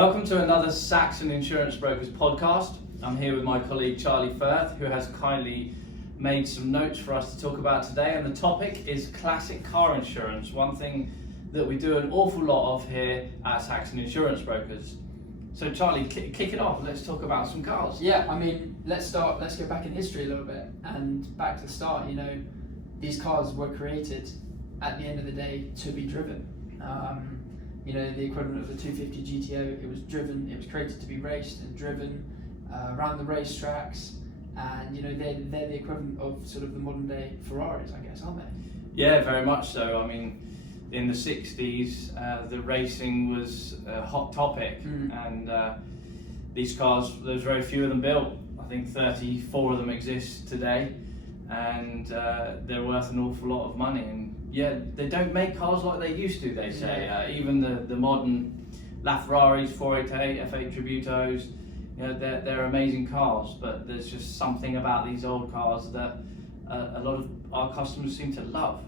Welcome to another Saxon Insurance Brokers podcast. I'm here with my colleague Charlie Firth, who has kindly made some notes for us to talk about today, and the topic is classic car insurance, one thing that we do an awful lot of here at Saxon Insurance Brokers. So Charlie, kick it off, let's talk about some cars. Yeah, I mean, let's go back in history a little bit and back to the start. You know, these cars were created at the end of the day to be driven. You know, the equivalent of the 250 GTO, it was created to be raced and driven around the racetracks, and you know, they're the equivalent of sort of the modern day Ferraris, I guess, aren't they? Yeah, very much so. I mean, in the 60s, the racing was a hot topic, and these cars, there's very few of them built. I think 34 of them exist today, and they're worth an awful lot of money. And yeah, they don't make cars like they used to, they say. Even the modern LaFerraris, 488, F8 Tributos, you know, they're amazing cars, but there's just something about these old cars that a lot of our customers seem to love.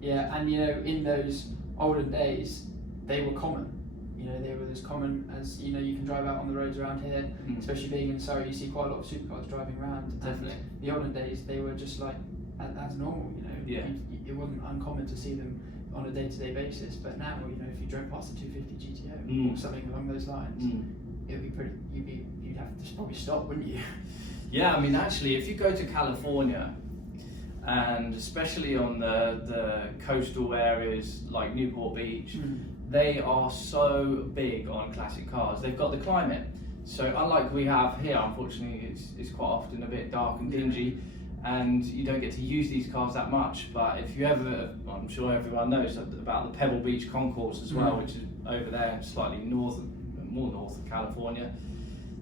Yeah, and you know, in those olden days, they were common. You know, they were as common as, you know, you can drive out on the roads around here, especially being in Surrey, you see quite a lot of supercars driving around. Definitely. And the olden days, they were just like, as normal, you know. Yeah. It wasn't uncommon to see them on a day-to-day basis, but now, you know, if you drove past the 250 GTO or something along those lines, it would be pretty, you'd have to just probably stop, wouldn't you? Yeah, I mean, actually, if you go to California, and especially on the coastal areas like Newport Beach, they are so big on classic cars. They've got the climate. So unlike we have here, unfortunately, it's quite often a bit dark and dingy, and you don't get to use these cars that much. But if you ever, I'm sure everyone knows about the Pebble Beach Concourse as well, which is over there, slightly more north of California.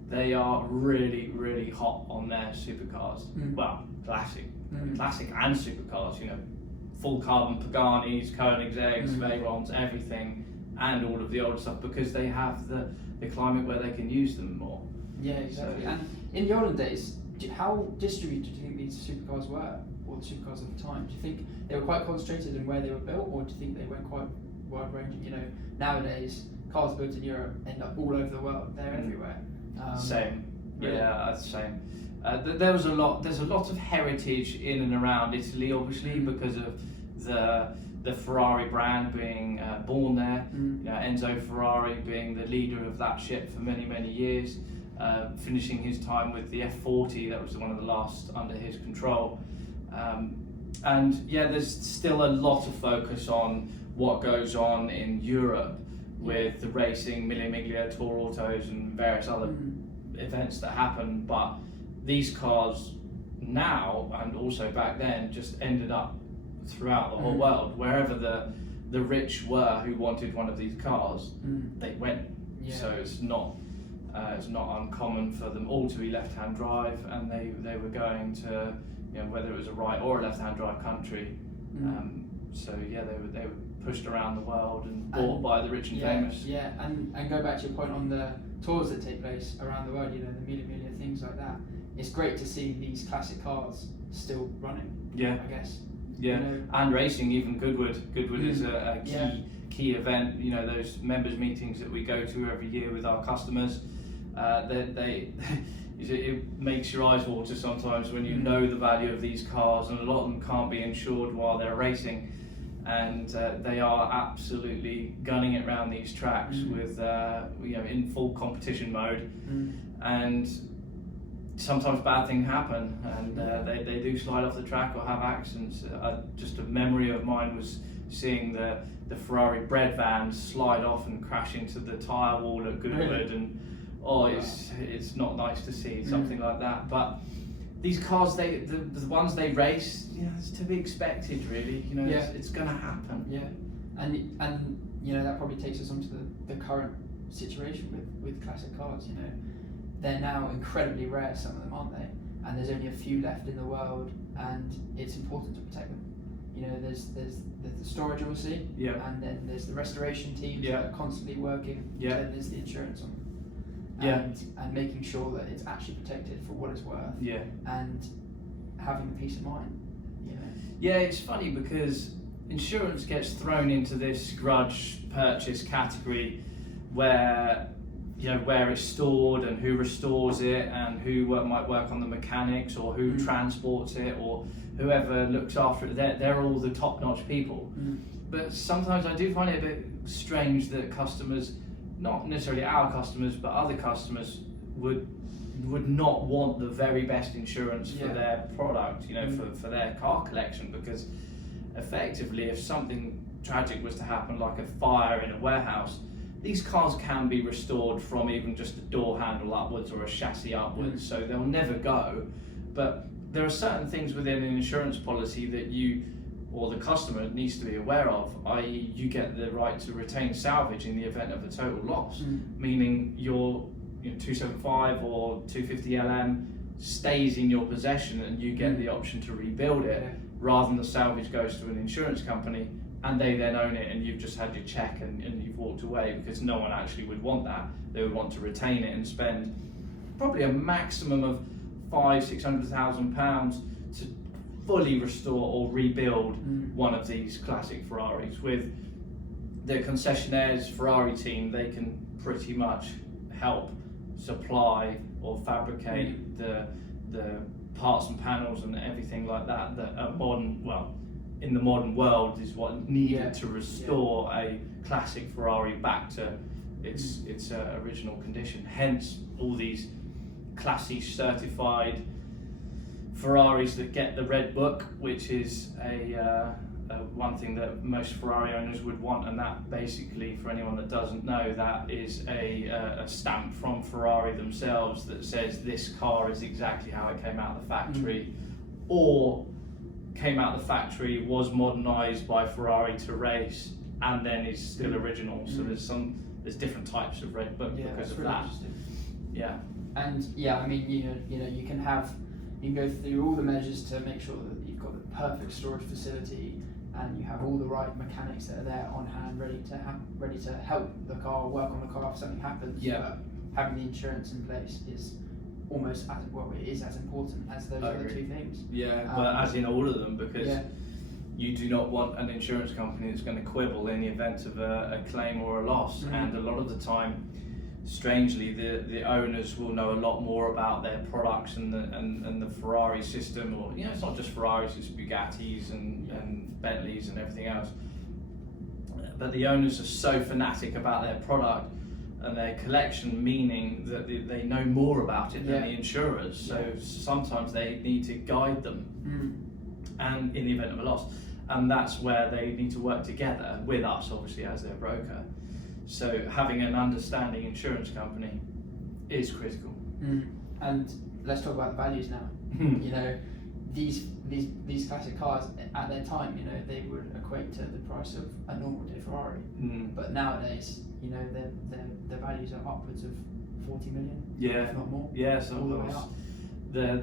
They are really, really hot on their supercars. Well, classic and supercars, you know, full carbon Paganis, Koenigsegg's, Veyrons, everything, and all of the older stuff, because they have the climate where they can use them more. Yeah, exactly. So, and in the olden days, how distributed do you think these supercars were, or the supercars of the time? Do you think they were quite concentrated in where they were built, or do you think they went quite wide-ranging? You know, nowadays, cars built in Europe end up all over the world. They're everywhere. Same. Really? Yeah, that's the same. There's a lot of heritage in and around Italy, obviously, because of the Ferrari brand being born there. You know, Enzo Ferrari being the leader of that ship for many, many years, finishing his time with the F40. That was one of the last under his control. And yeah, there's still a lot of focus on what goes on in Europe with the racing, Mille Miglia, Tour Autos, and various other events that happen. But these cars now, and also back then, just ended up throughout the whole world. Wherever the rich were who wanted one of these cars, they went. So it's not uncommon for them all to be left-hand drive, and they were going to, you know, whether it was a right or a left-hand drive country. So yeah, they were pushed around the world and bought by the rich and famous. Yeah, and go back to your point on the tours that take place around the world, you know, the Mille Miglia, things like that. It's great to see these classic cars still running. Yeah, I guess. Yeah, you know, and racing, even Goodwood. Goodwood is a key event. You know, those members meetings that we go to every year with our customers. It makes your eyes water sometimes when you know the value of these cars, and a lot of them can't be insured while they're racing, and they are absolutely gunning it around these tracks with you know, in full competition mode, and sometimes bad things happen, and they do slide off the track or have accidents. Just a memory of mine was seeing the Ferrari bread vans slide off and crash into the tyre wall at Goodwood, and it's not nice to see something like that. But these cars, the ones they race, you know, it's to be expected, really. You know, it's going to happen. Yeah, and you know, that probably takes us on to the current situation with classic cars. You know, they're now incredibly rare, some of them, aren't they? And there's only a few left in the world, and it's important to protect them. You know, there's the storage, obviously, and then there's the restoration teams that are constantly working, and then there's the insurance on them. And making sure that it's actually protected for what it's worth, and having the peace of mind, you know. Yeah, it's funny because insurance gets thrown into this grudge purchase category where where it's stored and who restores it and who might work on the mechanics or who transports it or whoever looks after it. They're all the top-notch people. But sometimes I do find it a bit strange that customers, not necessarily our customers, but other customers would not want the very best insurance for their product, for their car collection, because effectively if something tragic was to happen, like a fire in a warehouse, these cars can be restored from even just a door handle upwards or a chassis upwards, so they'll never go. But there are certain things within an insurance policy that you or the customer needs to be aware of, i.e. you get the right to retain salvage in the event of a total loss, meaning your 275 or 250 LM stays in your possession and you get the option to rebuild it, rather than the salvage goes to an insurance company and they then own it and you've just had your check and you've walked away, because no one actually would want that. They would want to retain it and spend probably a maximum of £500,000-600,000 to fully restore or rebuild one of these classic Ferraris. With the concessionaire's Ferrari team, they can pretty much help supply or fabricate the parts and panels and everything like that are modern, in the modern world, is what needed to restore a classic Ferrari back to its original condition. Hence all these classy certified Ferraris that get the red book, which is one thing that most Ferrari owners would want, and that basically, for anyone that doesn't know, that is a stamp from Ferrari themselves that says this car is exactly how it came out of the factory, or came out of the factory, was modernised by Ferrari to race, and then is still original. So there's different types of red book because of really that. Yeah. And I mean, you can go through all the measures to make sure that you've got the perfect storage facility and you have all the right mechanics that are there on hand, ready to help the car, work on the car if something happens. But having the insurance in place is almost it is as important as those other two things. But as in all of them, because you do not want an insurance company that's going to quibble in the event of a claim or a loss. And a lot of the time, strangely, the owners will know a lot more about their products and the Ferrari system, or it's not just Ferraris, it's Bugattis and Bentleys and everything else. But the owners are so fanatic about their product and their collection, meaning that they know more about it than the insurers. So sometimes they need to guide them, and in the event of a loss, and that's where they need to work together with us, obviously, as their broker. So having an understanding insurance company is critical. And let's talk about the values now. These classic cars at their time, they would equate to the price of a normal day Ferrari. But nowadays, their values are upwards of 40 million, if not more. So all the way up. There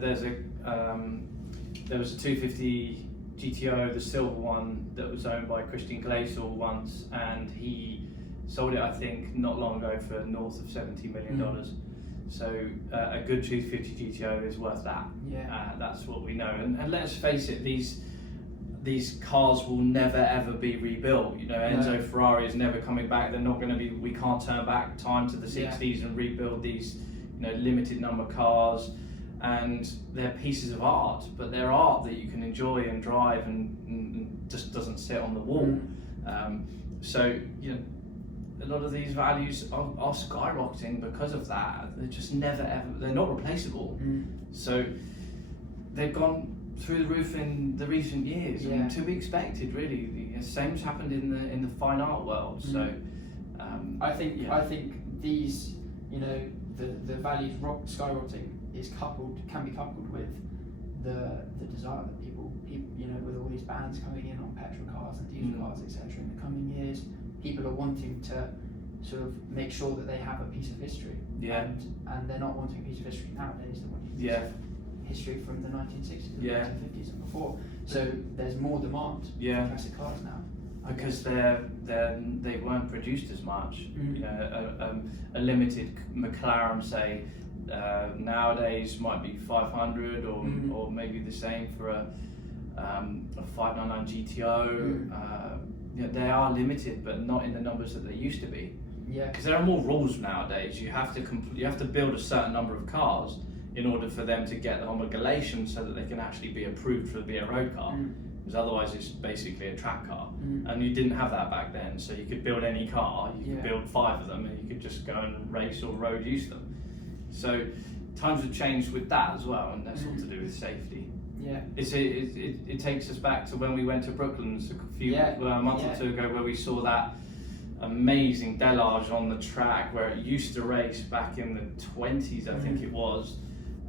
was a 250 GTO, the silver one, that was owned by Christian Gleisel once, and he sold it, I think, not long ago for north of $70 million. So a good 250 GTO is worth that. That's what we know. And let's face it, these cars will never ever be rebuilt. Enzo Ferrari is never coming back. They're not going to be. We can't turn back time to the 60s and rebuild these, limited number cars. And they're pieces of art, but they're art that you can enjoy and drive, and just doesn't sit on the wall. So a lot of these values are skyrocketing because of that. They're just never ever, they're not replaceable. So they've gone through the roof in the recent years, and to be expected, really. The same's happened in the fine art world. So I think these, the values skyrocketing can be coupled with the desire that people, with all these bans coming in on petrol cars and diesel cars, etc. in the coming years, people are wanting to sort of make sure that they have a piece of history. And they're not wanting a piece of history nowadays. They're wanting a piece of history from the 1960s, the 1950s and before. So there's more demand for classic cars now. Because they weren't produced as much. A limited McLaren, say, nowadays might be 500 or maybe the same for a 599 GTO. They are limited, but not in the numbers that they used to be. Yeah. Because there are more rules nowadays. You have to build a certain number of cars in order for them to get the homologation so that they can actually be approved for being a road car. Because otherwise it's basically a track car. And you didn't have that back then, so you could build any car, you could build 5 of them, and you could just go and race or road use them. So times have changed with that as well, and that's all to do with safety. Yeah. It takes us back to when we went to Brooklands a month or 2 ago, where we saw that amazing delage on the track where it used to race back in the 20s, I think it was.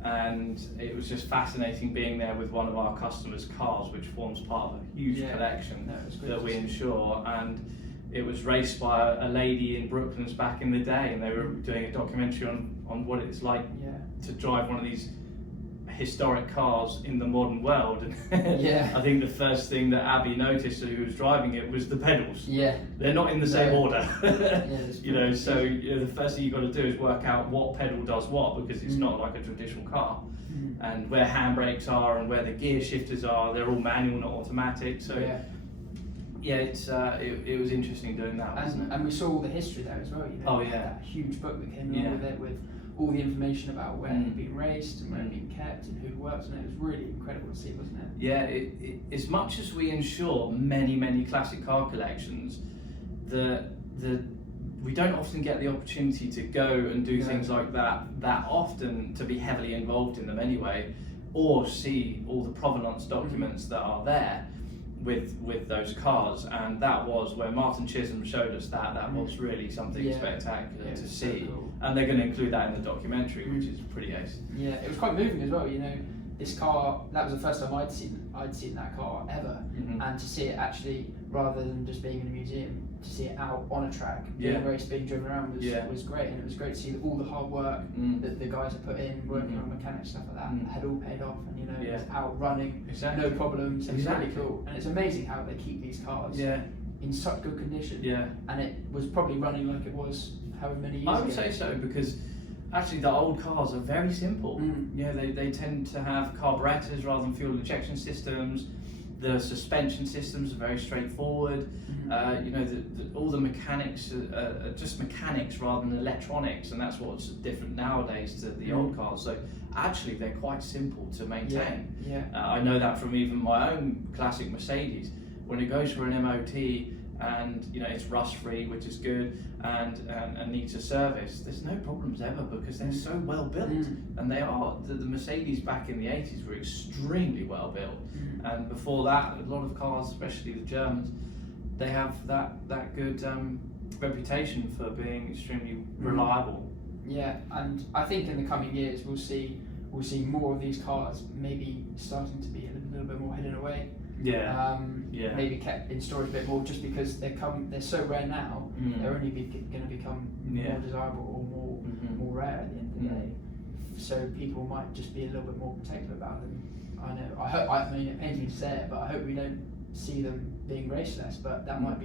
And it was just fascinating being there with one of our customers' cars, which forms part of a huge collection that we insure. And it was raced by a lady in Brooklands back in the day, and they were doing a documentary on what it's like to drive one of these historic cars in the modern world. And I think the first thing that Abby noticed who was driving it was the pedals. They're not in the same order. You know, so the first thing you've got to do is work out what pedal does what, because it's not like a traditional car. And where handbrakes are and where the gear shifters are, they're all manual, not automatic. So it was interesting doing that, wasn't it? And we saw all the history there as well. You know, that huge book that came along with it, with all the information about where it had been raced and where it had been kept and who worked on it. It was really incredible to see, wasn't it? Yeah, as much as we insure many classic car collections, we don't often get the opportunity to go and do things like that often, to be heavily involved in them anyway, or see all the provenance documents that are there with those cars. And that was where Martin Chisholm showed us that was really something spectacular to see. So cool. And they're going to include that in the documentary, which is pretty ace. Yeah, it was quite moving as well. You know, this car, that was the first time I'd seen that car ever, and to see it actually, rather than just being in a museum, to see it out on a track, being raced, being driven around was great. And it was great to see all the hard work that the guys have put in, working on mechanics, stuff like that, had all paid off, and you know, it's out running, no problems. It's really cool, and it's amazing how they keep these cars in such good condition. And it was probably running like it was however many years ago. I would say so, because actually the old cars are very simple. Yeah, they tend to have carburetors rather than fuel injection systems. The suspension systems are very straightforward. You know, all the mechanics are just mechanics rather than electronics, and that's what's different nowadays to the old cars. So actually they're quite simple to maintain. I know that from even my own classic Mercedes. When it goes for an MOT and you know it's rust free, which is good, and needs a service, there's no problems ever, because they're so well built. And they are. The Mercedes back in the 80s were extremely well built, and before that a lot of cars, especially the Germans, they have that good reputation for being extremely reliable. Yeah, and I think in the coming years we'll see more of these cars maybe starting to be a little bit more hidden away. Maybe kept in storage a bit more, just because they're so rare now. They're only going to become more desirable or more rare at the end of the day. So people might just be a little bit more protective about them. I know. I mean, it pains me to say it, but I hope we don't see them being raceless. But that might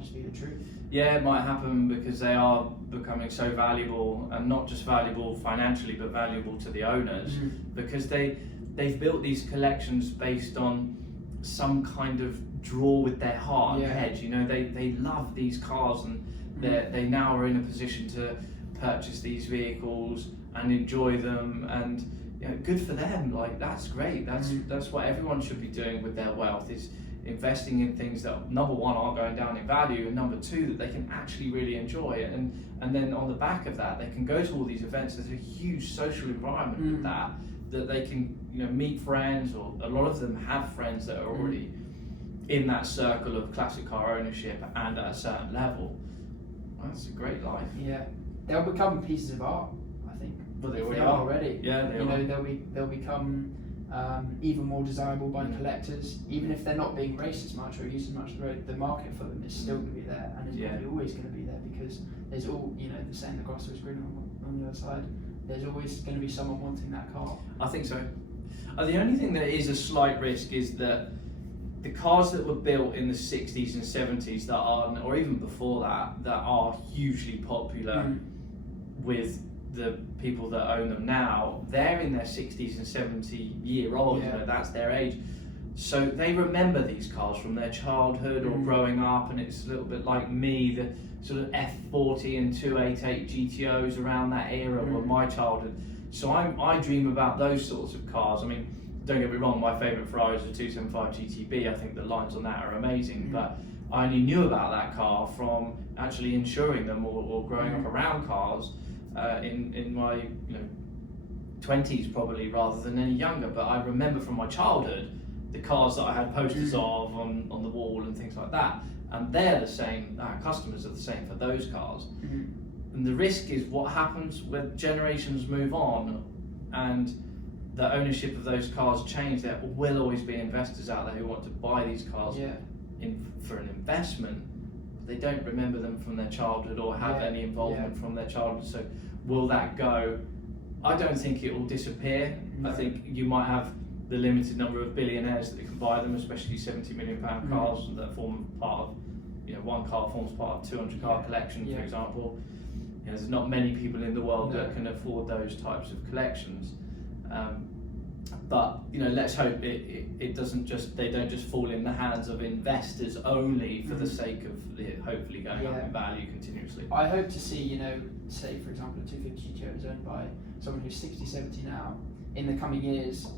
just be the truth. Yeah, it might happen, because they are becoming so valuable, and not just valuable financially, but valuable to the owners, because they've built these collections based on some kind of draw with their heart and head. You know, they love these cars, and they now are in a position to purchase these vehicles and enjoy them, and you know, good for them. Like, that's great. That's what everyone should be doing with their wealth, is investing in things that, number one, aren't going down in value, and number two, that they can actually really enjoy. And then on the back of that, they can go to all these events. There's a huge social environment with that they can, you know, meet friends, or a lot of them have friends that are already in that circle of classic car ownership and at a certain level. Well, that's a great life. Yeah, they'll become pieces of art, I think. Well, they are already. Yeah, they are. You know, they'll become even more desirable by collectors, even if they're not being raced as much or used as much. The market for them is still going to be there, and it's probably always going to be there, because there's all, you know, the same, the grass is greener on the other side. There's always going to be someone wanting that car. I think so. The only thing that is a slight risk is that the cars that were built in the 60s and 70s that are, or even before that are hugely popular with the people that own them now, they're in their 60s and 70-year-old, you know, that's their age. So they remember these cars from their childhood or growing up, and it's a little bit like me, the sort of F40 and 288 GTOs around that era were my childhood. So I dream about those sorts of cars. I mean, don't get me wrong, my favourite Ferrari is the 275 GTB. I think the lines on that are amazing, but I only knew about that car from actually insuring them or growing up around cars in my 20s probably, rather than any younger. But I remember from my childhood the cars that I had posters of on the wall and things like that, and they're the same. Our customers are the same for those cars. And the risk is what happens when generations move on and the ownership of those cars change. There will always be investors out there who want to buy these cars for an investment. They don't remember them from their childhood or have any involvement from their childhood. So will that go? I don't think it will disappear. I think you might have the limited number of billionaires that can buy them, especially £70 million cars that form part of, one car forms part of 200 car collection, for example. There's not many people in the world that can afford those types of collections. But let's hope it doesn't they don't just fall in the hands of investors only for the sake of hopefully going up in value continuously. I hope to see, say for example a 250 GTO is owned by someone who's 60, 70 now. In the coming years,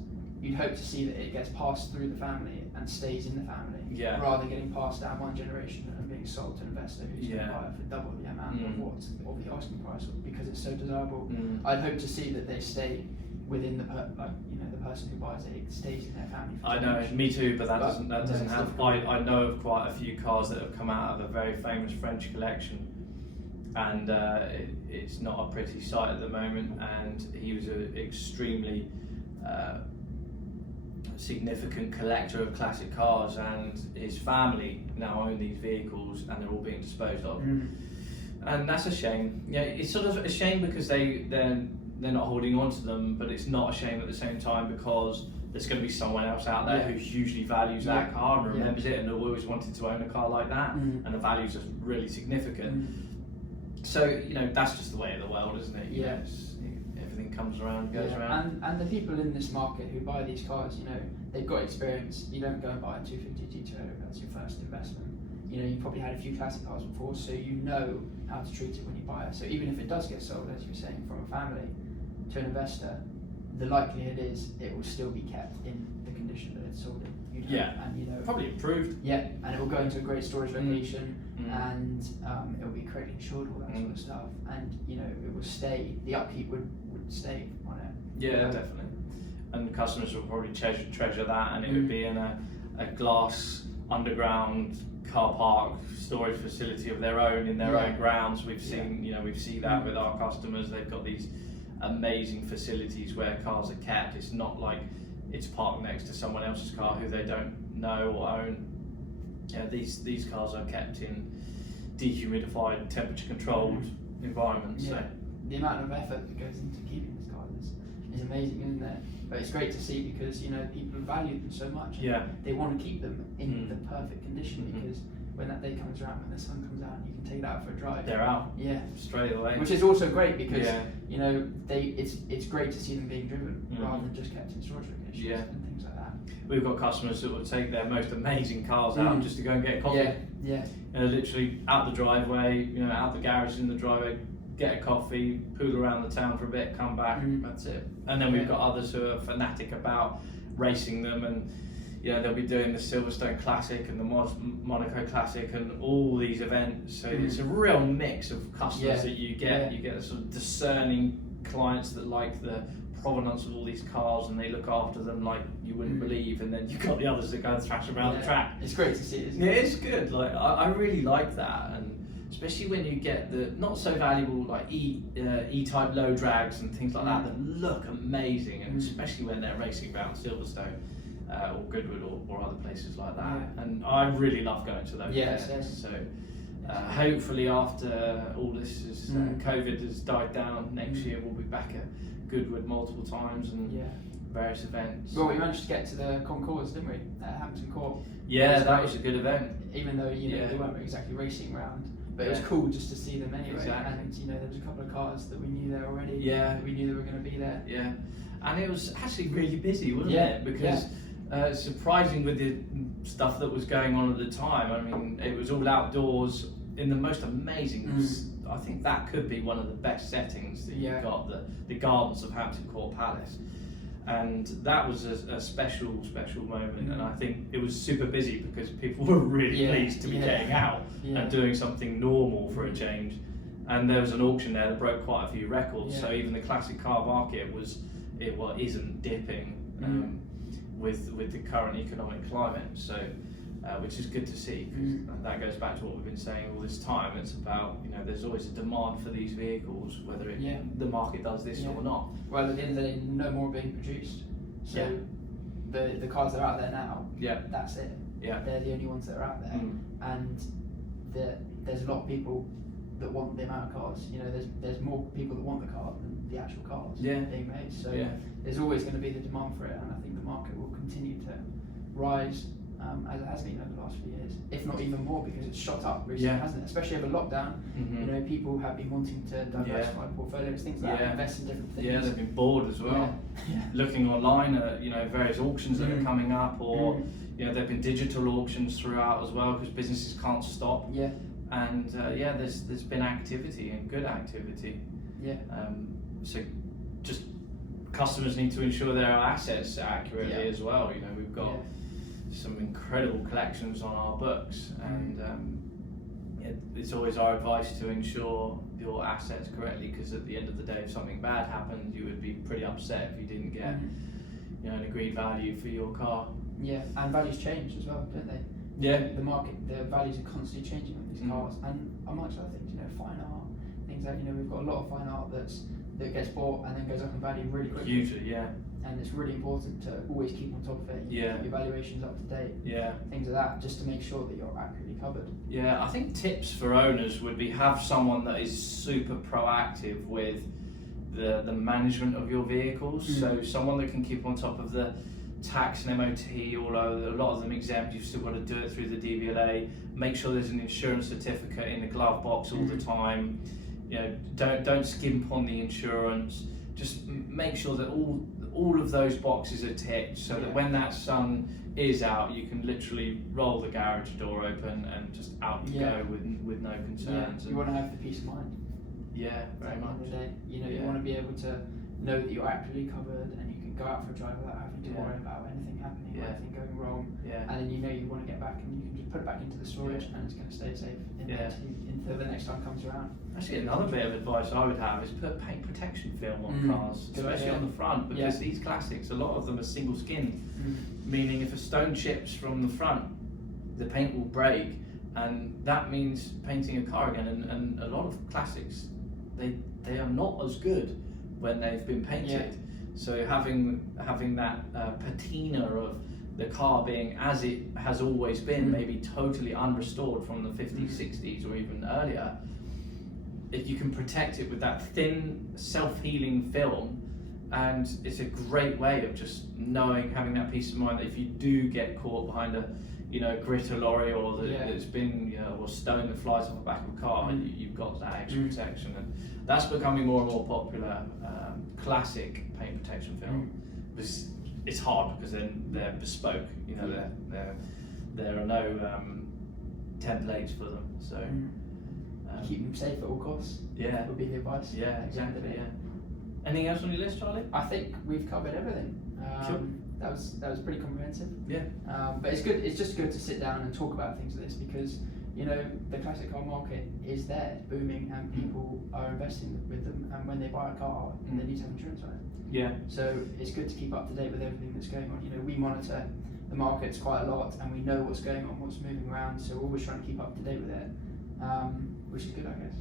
you'd hope to see that it gets passed through the family and stays in the family, rather than getting passed down one generation and being sold to an investor who's going to buy it for double the amount of the asking price because it's so desirable. I'd hope to see that they stay within the person who buys it. It stays in their family. I know, me too, but that doesn't happen. I know of quite a few cars that have come out of a very famous French collection, and it's not a pretty sight at the moment. And he was an extremely significant collector of classic cars, and his family now own these vehicles, and they're all being disposed of. And that's a shame. It's sort of a shame because they're not holding on to them, but it's not a shame at the same time because there's going to be someone else out there who hugely values that car and remembers it and always wanted to own a car like that, and the values are really significant. So that's just the way of the world, isn't it? Everything comes around, goes around. And the people in this market who buy these cars, they've got experience. You don't go and buy a 250 GTO as your first investment. You probably had a few classic cars before, so you know how to treat it when you buy it. So even if it does get sold, as you were saying, from a family to an investor, the likelihood is it will still be kept in the condition that it's sold in. And probably improved. And it will go into a great storage location, and it will be correctly insured, all that sort of stuff. And it will stay. The upkeep would stay on it. Definitely. And customers will probably treasure that, and it would be in a glass underground car park storage facility of their own in their own grounds. We've seen, we see that with our customers. They've got these amazing facilities where cars are kept. It's not like it's parked next to someone else's car who they don't know or own. These cars are kept in dehumidified, temperature controlled environments. So the amount of effort that goes into keeping these cars is amazing, isn't it? But it's great to see because people value them so much. They want to keep them in the perfect condition because when that day comes around, when the sun comes out, you can take it out for a drive. They're out. Straight away. Which is also great because it's great to see them being driven rather than just kept in storage locations and things like that. We've got customers that will take their most amazing cars out just to go and get a coffee. Literally out the driveway, out the garage in the driveway, get a coffee, pool around the town for a bit, come back, that's it. And then we've got others who are fanatic about racing them, and they'll be doing the Silverstone Classic and the Monaco Classic and all these events. So it's a real mix of customers that you get. You get a sort of discerning clients that like the provenance of all these cars and they look after them like you wouldn't believe, and then you've got the others that go and thrash around the track. It's great to see, isn't it? Yeah, it's good. Like I really like that, and especially when you get the not so valuable like E-type low drags and things like that look amazing, and especially when they're racing around Silverstone or Goodwood or other places like that. And I really love going to those events. So hopefully after all this is COVID has died down, next year we'll be back at Goodwood multiple times and various events. Well, we managed to get to the concours, didn't we, at Hampton Court? That was a good event. Even though they weren't exactly racing round, but it was cool just to see them anyway. Exactly. And there was a couple of cars that we knew there already. Yeah. We knew they were going to be there. Yeah, and it was actually really busy, wasn't it? Because Surprising with the stuff that was going on at the time. I mean, it was all outdoors in the most amazing. I think that could be one of the best settings that you've got, the gardens of Hampton Court Palace, and that was a special moment. And I think it was super busy because people were really pleased to be getting out and doing something normal for a change. And there was an auction there that broke quite a few records. So even the classic car market isn't dipping. With the current economic climate, so which is good to see. And that goes back to what we've been saying all this time. It's about, there's always a demand for these vehicles, whether the market does this or not. Well, at the end of the day, no more being produced. So the cars that are out there now, that's it. They're the only ones that are out there, and there's a lot of people that want the amount of cars. There's more people that want the car than the actual cars being made. So there's always going to be the demand for it, and I think the market will continue to rise as it has been over the last few years, if not even more, because it's shot up recently, hasn't it? Especially over lockdown. People have been wanting to diversify portfolios, things like that, invest in different things. Yeah, they've been bored as well. Looking online at various auctions that are coming up, or there've been digital auctions throughout as well, because businesses can't stop. And there's been activity, and good activity. So just customers need to ensure their assets accurately as well. We've got some incredible collections on our books, and it's always our advice to ensure your assets correctly, because at the end of the day, if something bad happened, you would be pretty upset if you didn't get an agreed value for your car. And values change as well, don't they? The market, the values are constantly changing on these cars, and amongst other things, fine art, things like we've got a lot of fine art that gets bought and then goes up in value really quickly. Hugely, And it's really important to always keep on top of it. Keep your valuations up to date. Things like that, just to make sure that you're accurately covered. I think tips for owners would be have someone that is super proactive with the management of your vehicles. So someone that can keep on top of the tax and MOT, although a lot of them exempt, you've still got to do it through the DVLA. Make sure there's an insurance certificate in the glove box all the time. Don't skimp on the insurance. Just make sure that all of those boxes are ticked, so that when that sun is out, you can literally roll the garage door open and just out you go with no concerns. You want to have the peace of mind. Very much. At the end of the day, you want to be able to know that you're accurately covered, and you can go out for a drive without having to worry about anything happening or anything going wrong. And then you want to get back, and you can just put it back into the storage, and it's going to stay safe until the next time comes around. Actually, another bit of advice I would have is put paint protection film on cars, especially on the front, because these classics, a lot of them are single skin, meaning if a stone chips from the front, the paint will break, and that means painting a car again. And a lot of classics, they are not as good when they've been painted. So having that patina of the car being as it has always been, maybe totally unrestored from the 50s, 60s, or even earlier, if you can protect it with that thin, self-healing film, and it's a great way of just having that peace of mind that if you do get caught behind a gritter lorry, or that's been or stone that flies off the back of a car, you've got that extra protection. And that's becoming more and more popular. Classic paint protection film, because it's hard because then they're bespoke. There are no templates for them, so keep them safe at all costs. Would be the advice. Exactly. Anything else on your list, Charlie? I think we've covered everything. That was pretty comprehensive. But it's good. It's just good to sit down and talk about things like this, because the classic car market is there, booming, and people are investing with them. And when they buy a car, they need to have insurance on it. So it's good to keep up to date with everything that's going on. We monitor the markets quite a lot, and we know what's going on, what's moving around. So we're always trying to keep up to date with it, which is good, I guess.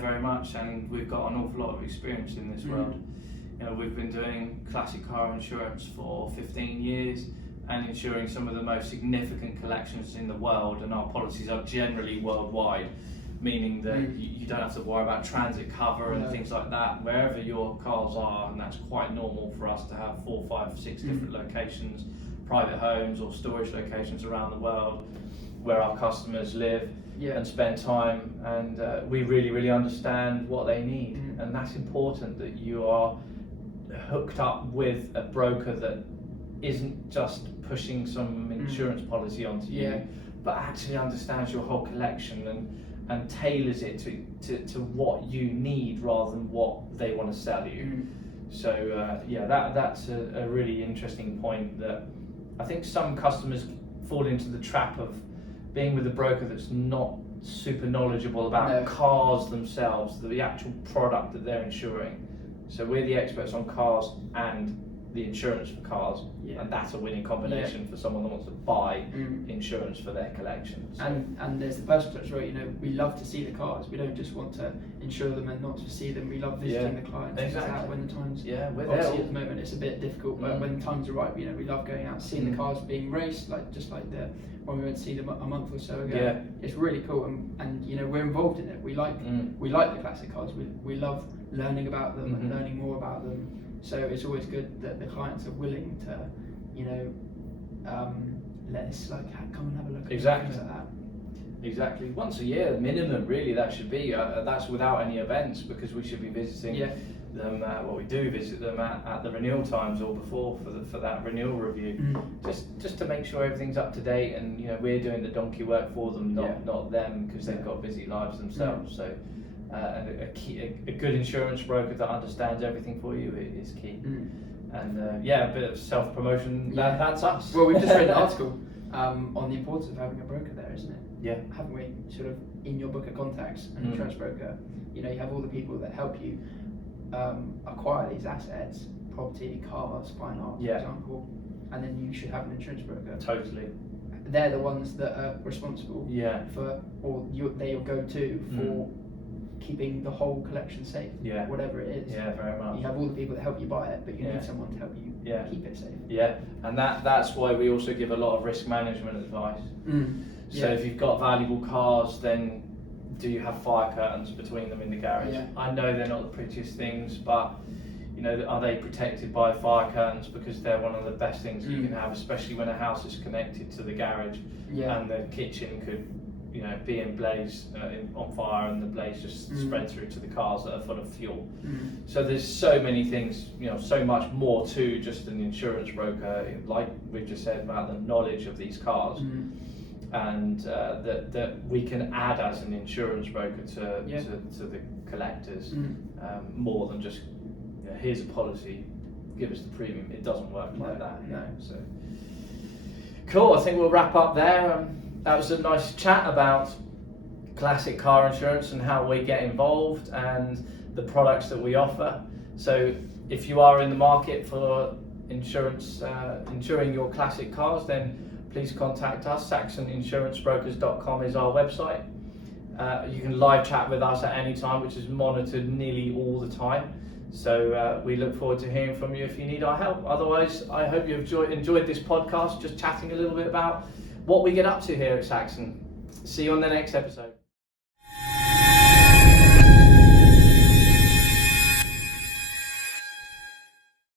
Very much. And we've got an awful lot of experience in this world. We've been doing classic car insurance for 15 years. And insuring some of the most significant collections in the world, and our policies are generally worldwide, meaning that you don't have to worry about transit cover and things like that wherever your cars are, and that's quite normal for us to have 4, 5, 6 different locations, private homes or storage locations around the world where our customers live and spend time, and we really understand what they need, and that's important, that you are hooked up with a broker that isn't just pushing some insurance policy onto you, but actually understands your whole collection and tailors it to what you need rather than what they want to sell you. So that's a really interesting point, that I think some customers fall into the trap of being with a broker that's not super knowledgeable about cars themselves, the actual product that they're insuring. So we're the experts on cars and the insurance for cars, and that's a winning combination for someone that wants to buy insurance for their collection. So. And there's the personal touch, right? You know, we love to see the cars. We don't just want to insure them and not to see them. We love visiting the clients. Exactly. When the times, we're obviously there. at the moment it's a bit difficult, but when the times are right, you know, we love going out, seeing the cars being raced, just like when we went to see them a month or so ago. It's really cool, and you know, we're involved in it. We like the classic cars. We love learning about them and learning more about them. So it's always good that the clients are willing to, you know, let us come and have a look. Exactly. Like that. Exactly. Once a year minimum, really. That should be. That's without any events, because we should be visiting them. We do visit them at the renewal times or before for that renewal review, just to make sure everything's up to date, and you know, we're doing the donkey work for them, not them, because they've got busy lives themselves. So. A good insurance broker that understands everything for you is key. And a bit of self-promotion, that's us. Well, we've just read an article on the importance of having a broker there, isn't it? Yeah. Haven't we? Sort of in your book of contacts, an insurance broker, you know, you have all the people that help you acquire these assets, property, cars, fine art, for example, and then you should have an insurance broker. Totally. They're the ones that are responsible for, they're your go-to for keeping the whole collection safe, whatever it is. Yeah, very much. You have all the people that help you buy it, but you need someone to help you keep it safe. Yeah, and that's why we also give a lot of risk management advice. So if you've got valuable cars, then do you have fire curtains between them in the garage? I know they're not the prettiest things, but you know, are they protected by fire curtains? Because they're one of the best things you can have, especially when a house is connected to the garage and the kitchen could, you know, be in blaze, on fire, and the blaze just spread through to the cars that are full of fuel. So there's so many things, you know, so much more to just an insurance broker, like we've just said, about the knowledge of these cars, and that we can add as an insurance broker to the collectors, more than just, you know, here's a policy, give us the premium. It doesn't work like that. No. So cool. I think we'll wrap up there. That was a nice chat about classic car insurance and how we get involved and the products that we offer. So if you are in the market for insuring your classic cars, then please contact us. SaxonInsuranceBrokers.com is our website. You can live chat with us at any time, which is monitored nearly all the time. So we look forward to hearing from you if you need our help. Otherwise, I hope you've enjoyed this podcast, just chatting a little bit about what we get up to here at Saxon. See you on the next episode.